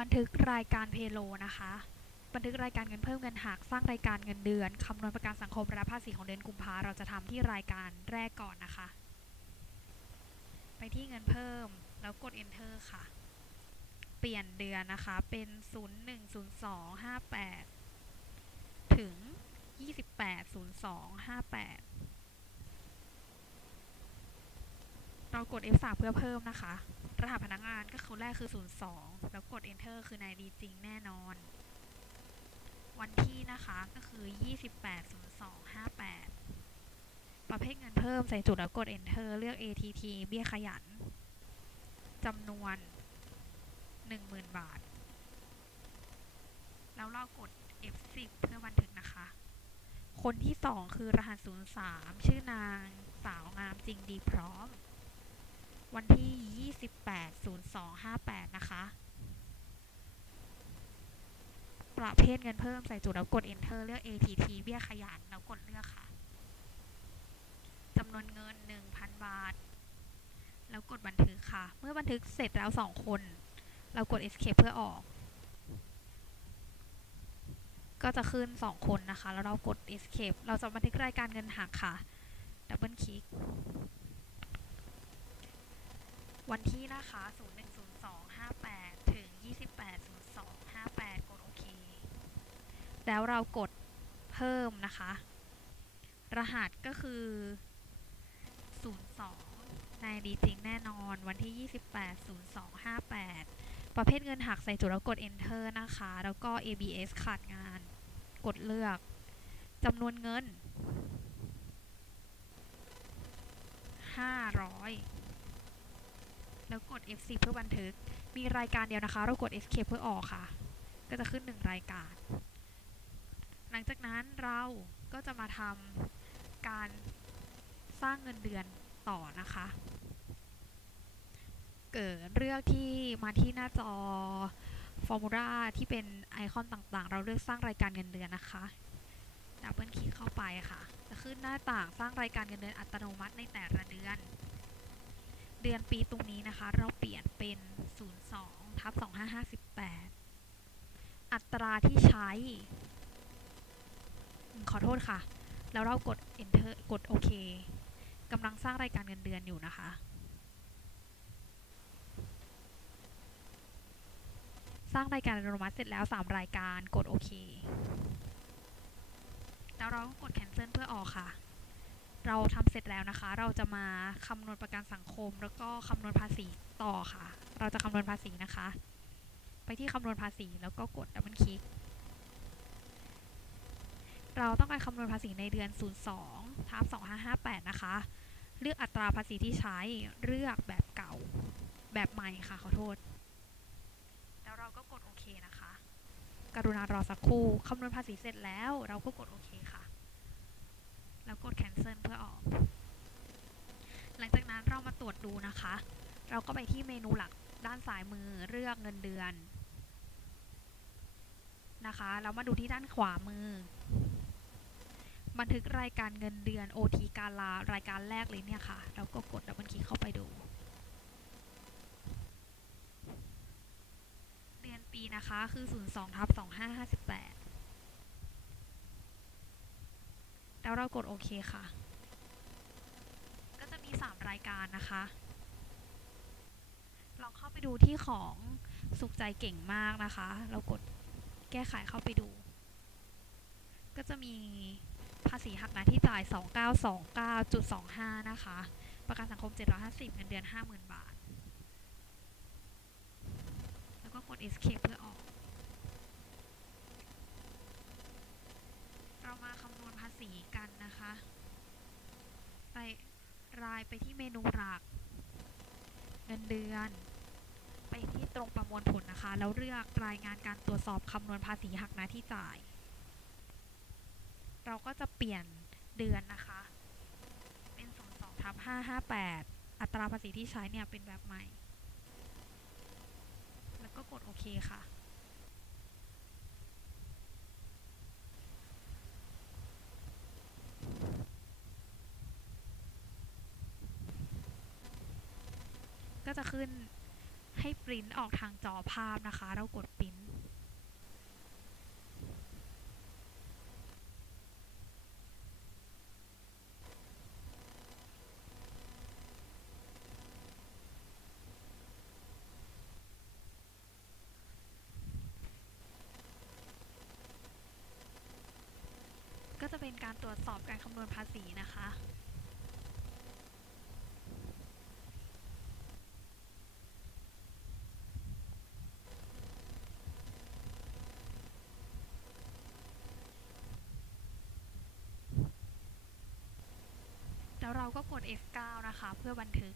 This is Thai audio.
บันทึกรายการเพโลนะคะ บันทึกรายการเงินเพิ่มเงินหักสร้างรายการเงินเดือนคำนวณประกันสังคมและภาษีของเดือนกุมภาเราจะทำที่รายการแรกก่อนนะคะ ไปที่เงินเพิ่มแล้วกด enter ค่ะ เปลี่ยนเดือนนะคะเป็น 010258 ถึง 280258 เรากด F3 เพื่อเพิ่มนะคะ รหัสพนักงานก็คือแรกคือ 02 แล้วกด enter คือนายดีจริงแน่นอน วันที่นะคะก็คือ 280258 ประเภทเงินเพิ่มใส่จุดแล้วกด enter เลือก ATT เบี้ยขยันจำนวน 10,000 บาท แล้วเรากด F10 เพื่อบันทึกนะคะ คนที่ 2 คือรหัส 03 ชื่อนางสาวงามจริงดีพร้อม วันที่ 280258 นะคะ ประเภทเงินเพิ่มใส่จุดแล้วกด enter เลือก ATT เบี้ยขยันแล้วกดเลือกค่ะจำนวนเงิน 1,000 บาท แล้วกดบันทึกค่ะ เมื่อบันทึกเสร็จแล้ว 2 คน เรากด escape เพื่อออก ก็จะขึ้น 2 คนนะคะ แล้วเรากด escape เราจะบันทึกรายการเงินหักค่ะ ดับเบิลคลิก วันที่นะคะ 010258 ถึง 280258 กดโอเค แล้วเรากดเพิ่มนะคะ รหัสก็คือ 02 ในดีจริงแน่นอน วันที่ 280258 ประเภทเงินหักใส่จุดแล้วกด enter นะคะ แล้วก็ ABS ขาดงาน กดเลือกจำนวนเงิน 500 แล้วกด F10 เพื่อบันทึก มีรายการเดียวนะคะ เรากด Escape เพื่อออกค่ะ ก็จะขึ้น 1 รายการ หลังจากนั้นเราก็จะมาทำการสร้างเงินเดือนต่อนะคะ เกิดเลือกที่มาที่หน้าจอ Formula ที่เป็นไอคอนต่างๆ เราเลือกสร้างรายการเงินเดือนนะคะดับเบิลคลิกเข้าไปค่ะ จะขึ้นหน้าต่างสร้างรายการเงินเดือนอัตโนมัติในแต่ละเดือน เดือนปีตรงนี้นะคะ เราเปลี่ยนเป็น 02ทับ2558 อัตราที่ใช้ ขอโทษค่ะ แล้วเรากด enter กดโอเคกำลังสร้างรายการเงินเดือนอยู่นะคะสร้างรายการอัตโนมัติเสร็จแล้ว 3 รายการกดโอเค แล้วเราก็กด cancel เพื่อออกค่ะ เราทำเสร็จแล้วนะคะ เราจะมาคำนวณประกันสังคม แล้วก็คำนวณภาษีต่อค่ะ เราจะคำนวณภาษีนะคะ ไปที่คำนวณภาษีแล้วก็กดดับเบิลคลิก เราต้องการคำนวณภาษีในเดือน 02ทับ2558 นะคะ เลือกอัตราภาษีที่ใช้ เลือกแบบเก่า แบบใหม่ค่ะ ขอโทษ แล้วเราก็กดโอเคนะคะ กรุณารอสักครู่ คำนวณภาษีเสร็จแล้ว เราก็กดโอเคค่ะ แล้วกด cancel เพื่อออก หลังจากนั้นเรามาตรวจดูนะคะ เราก็ไปที่เมนูหลักด้านซ้ายมือเลือกเงินเดือนนะคะแล้วมาดูที่ด้านขวามือ บันทึกรายการเงินเดือน OT การลารายการแรกเลยเนี่ยค่ะ เราก็กดดับเบิลคลิกเข้าไปดู เดือนปีนะคะคือ 02ทับ2558 แล้วเรากดโอเคค่ะ ก็จะมี 3 รายการนะคะ ลองเข้าไปดูที่ของสุขใจเก่งมากนะคะ เรากดแก้ไขเข้าไปดู ก็จะมีภาษีหักหน้าที่จ่าย 2929.25 นะคะ ประกันสังคม 750 เงินเดือน 50,000 บาท แล้วก็กด escape เพื่อออก เรามาคำนวณภาษีกั นะคะไปรายไปที่เมนูหลัก เงินเดือน ไปที่ตรงประมวลผลนะคะ แล้วเลือกรายงานการตรวจสอบคำนวณภาษีหักหน้าที่จ่าย เราก็จะเปลี่ยนเดือนนะคะ เป็น02ทับ558 อัตราภาษีที่ใช้เนี่ยเป็นแบบใหม่ แล้วก็กดโอเคค่ะ ก็จะขึ้นให้ปริ้นออกทางจอภาพนะคะ เรากดปริ้นก็จะเป็นการตรวจสอบการคำนวณภาษีนะคะ เราก็กด F9 นะคะ เพื่อบันทึก